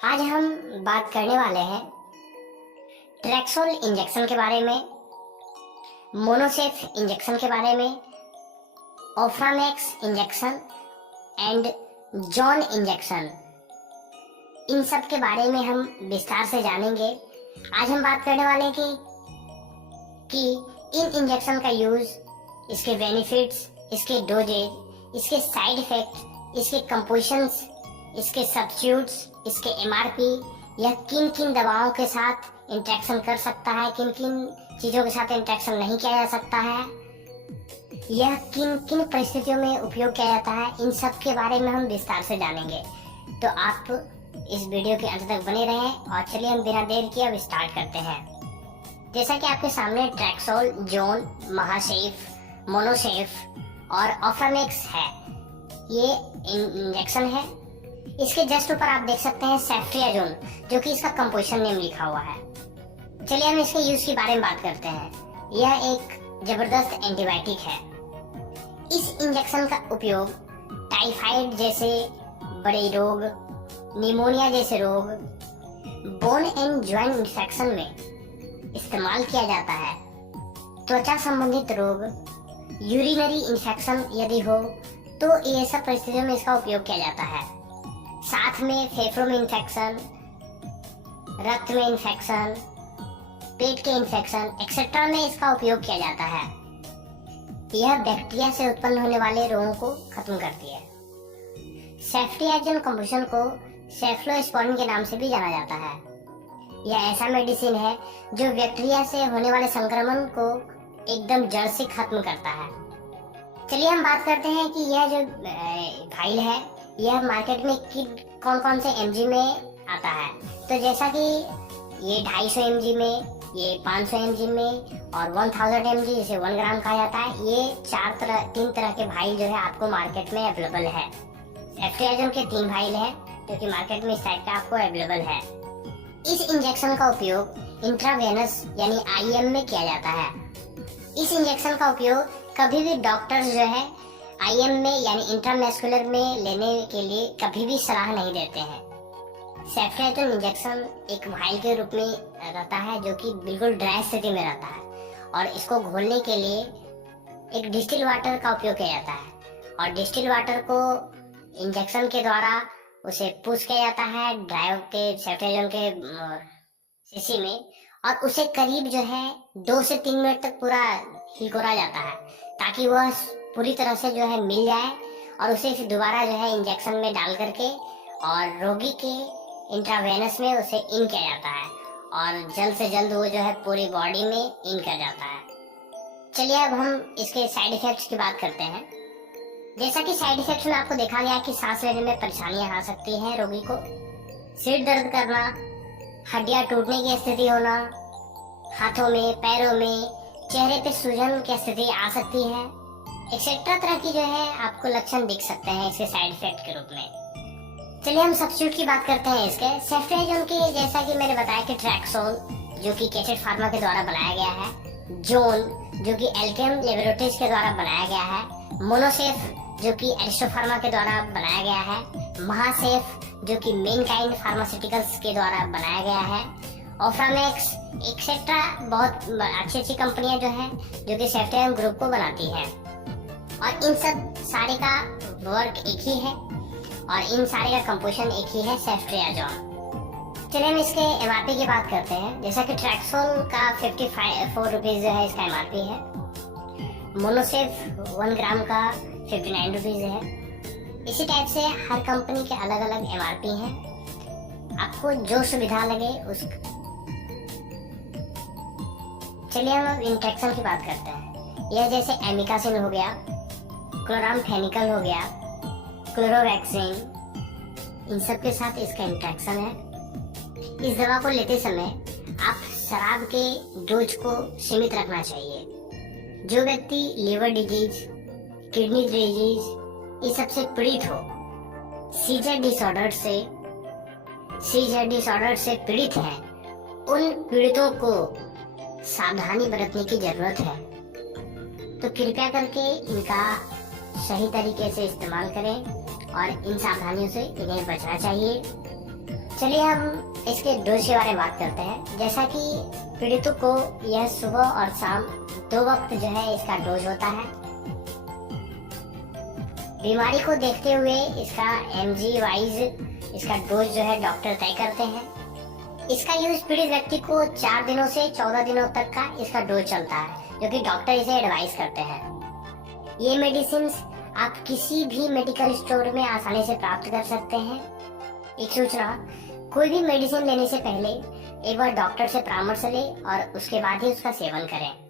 आज हम बात करने वाले हैं ट्रैक्सोल इंजेक्शन के बारे में, मोनोसेफ इंजेक्शन के बारे में, ओफ्रामैक्स इंजेक्शन एंड जॉन इंजेक्शन। इन सब के बारे में हम विस्तार से जानेंगे। आज हम बात करने वाले हैं कि इन इंजेक्शन का यूज, इसके बेनिफिट्स, इसके डोजेज, इसके साइड इफेक्ट, इसके कंपोजिशंस, इसके सब्स्टिट्यूट्स, इसके एमआरपी, यह किन किन दवाओं के साथ इंटरेक्शन कर सकता है, किन किन चीज़ों के साथ इंटरेक्शन नहीं किया जा सकता है, यह किन किन परिस्थितियों में उपयोग किया जाता है, इन सब के बारे में हम विस्तार से जानेंगे। तो आप इस वीडियो के अंत तक बने रहें और चलिए हम बिना देर किए अब स्टार्ट करते हैं। जैसा कि आपके सामने ट्रैक्सोल, जोन, महासेफ, मोनोसेफ और ओफ्रामैक्स है, ये इंजेक्शन है। इसके जस्ट ऊपर आप देख सकते हैं सेफ्ट्रियाजोन, जो कि इसका कंपोजिशन नेम लिखा हुआ है। चलिए हम इसके यूज के बारे में बात करते हैं। यह एक जबरदस्त एंटीबायोटिक है। इस इंजेक्शन का उपयोग टाइफाइड जैसे बड़े रोग, निमोनिया जैसे रोग, बोन एंड जॉइंट इंफेक्शन में इस्तेमाल किया जाता है। त्वचा संबंधित रोग, यूरिनरी इंफेक्शन यदि हो तो ये सब परिस्थितियों में इसका उपयोग किया जाता है। साथ में फेफड़ों में इंफेक्शन, रक्त में इंफेक्शन, पेट के इंफेक्शन एक्सेट्रा में इसका उपयोग किया जाता है। यह बैक्टीरिया से उत्पन्न होने वाले रोगों को खत्म करती है। सेफ्ट्रियाजोन कंपोजिशन को सेफ्लोस्पोरिन के नाम से भी जाना जाता है। यह ऐसा मेडिसिन है जो बैक्टीरिया से होने वाले संक्रमण को एकदम जड़ से खत्म करता है। चलिए हम बात करते हैं कि यह जो फाइल है, यह मार्केट में कौन कौन से एमजी में आता है। तो जैसा कि ये 250 एमजी में, ये 500 एमजी में और 1000 एमजी, जिसे 1 ग्राम कहा जाता है, ये 3 तरह के फाइल जो है आपको मार्केट में अवेलेबल है। सेफ्ट्रियाजोन के 3 फाइल है जो कि मार्केट में इस टाइप का आपको अवेलेबल है। इस इंजेक्शन का उपयोग इंट्रावेनस यानी आईएम में किया जाता है। इस इंजेक्शन का उपयोग कभी भी डॉक्टर्स जो है आईएम में यानी इंट्रामस्कुलर में लेने के लिए कभी भी सलाह नहीं देते हैं। सेफ्ट्रियाजोन इंजेक्शन एक वाइल के रूप में रहता है जो कि बिल्कुल ड्राई स्थिति में रहता है और इसको घोलने के लिए एक डिस्टिल वाटर का उपयोग किया जाता है और डिस्टिल वाटर को इंजेक्शन के द्वारा उसे पुश किया जाता है ड्राई के सेफ्ट्रियाजोन के शीशी में और उसे करीब जो है 2 से 3 मिनट तक पूरा हिलकोरा जाता है ताकि वह पूरी तरह से जो है मिल जाए और उसे फिर दोबारा जो है इंजेक्शन में डाल करके और रोगी के इंट्रावेनस में उसे इन किया जाता है और जल्द से जल्द वो जो है पूरी बॉडी में इन कर जाता है। चलिए अब हम इसके साइड इफेक्ट्स की बात करते हैं। जैसा कि साइड इफेक्ट्स में आपको देखा गया कि सांस लेने में परेशानियां आ सकती हैं रोगी को, सिर दर्द करना, हड्डियां टूटने की स्थिति होना, हाथों में, पैरों में, चेहरे पे सूजन की स्थिति आ सकती है, एक्सेट्रा तरह की जो है आपको लक्षण दिख सकते हैं इसके साइड इफेक्ट के रूप में। चलिए हम सब्स्टिट्यूट की बात करते हैं इसके। सेफ्ट्रियाजोन के जैसा कि मैंने बताया कि ट्रैक्सोल जो कि कैसेट फार्मा के द्वारा बनाया गया है, जोन जो कि एल्केम लेबोरेटरीज के द्वारा बनाया गया है, मोनोसेफ जो कि एरिस्टो फार्मा के द्वारा बनाया गया है, महासेफ जो कि मेनकाइंड फार्मास्यूटिकल्स के द्वारा बनाया गया है, ओफ्रामैक्स एक्सेट्रा बहुत अच्छी अच्छी कंपनियां जो है जो कि सेफ्ट्रियाजोन ग्रुप को बनाती है और इन सब सारे का वर्क एक ही है और इन सारे का कंपोजिशन एक ही है, सेफ्ट्रियाजोन। चलिए हम इसके एमआरपी की बात करते हैं। जैसा कि ट्रैक्सोल का 54 रुपीज जो है इसका एमआरपी है, मोनोसेफ 1 ग्राम का 59 रुपीज है। इसी टाइप से हर कंपनी के अलग अलग एमआरपी हैं, आपको जो सुविधा लगे उस। चलिए हम इंजेक्शन की बात करते हैं। यह जैसे एमिकासिन हो गया, क्लोरामफेनिकल हो गया, क्लोरोवैक्सीन, इन सब के साथ इसका इंटरेक्शन है। इस दवा को लेते समय आप शराब के डोज को सीमित रखना चाहिए। जो व्यक्ति लिवर डिजीज, किडनी डिजीज इस सब से पीड़ित हो, सीजर डिसऑर्डर से पीड़ित है, उन पीड़ितों को सावधानी बरतने की जरूरत है। तो कृपया करके इनका सही तरीके से इस्तेमाल करें और इन सावधानियों से इन्हें बचना चाहिए। चलिए हम इसके डोज के बारे में बात करते हैं। जैसा कि पीड़ितों को यह सुबह और शाम 2 वक्त जो है इसका डोज होता है। बीमारी को देखते हुए इसका mg वाइज इसका डोज जो है डॉक्टर तय करते हैं। इसका यूज पीड़ित व्यक्ति को 4 दिनों से 14 दिनों तक का इसका डोज चलता है, जो कि डॉक्टर इसे एडवाइस करते हैं। ये मेडिसिन आप किसी भी मेडिकल स्टोर में आसानी से प्राप्त कर सकते हैं। एक सूचना, कोई भी मेडिसिन लेने से पहले एक बार डॉक्टर से परामर्श लें और उसके बाद ही उसका सेवन करें।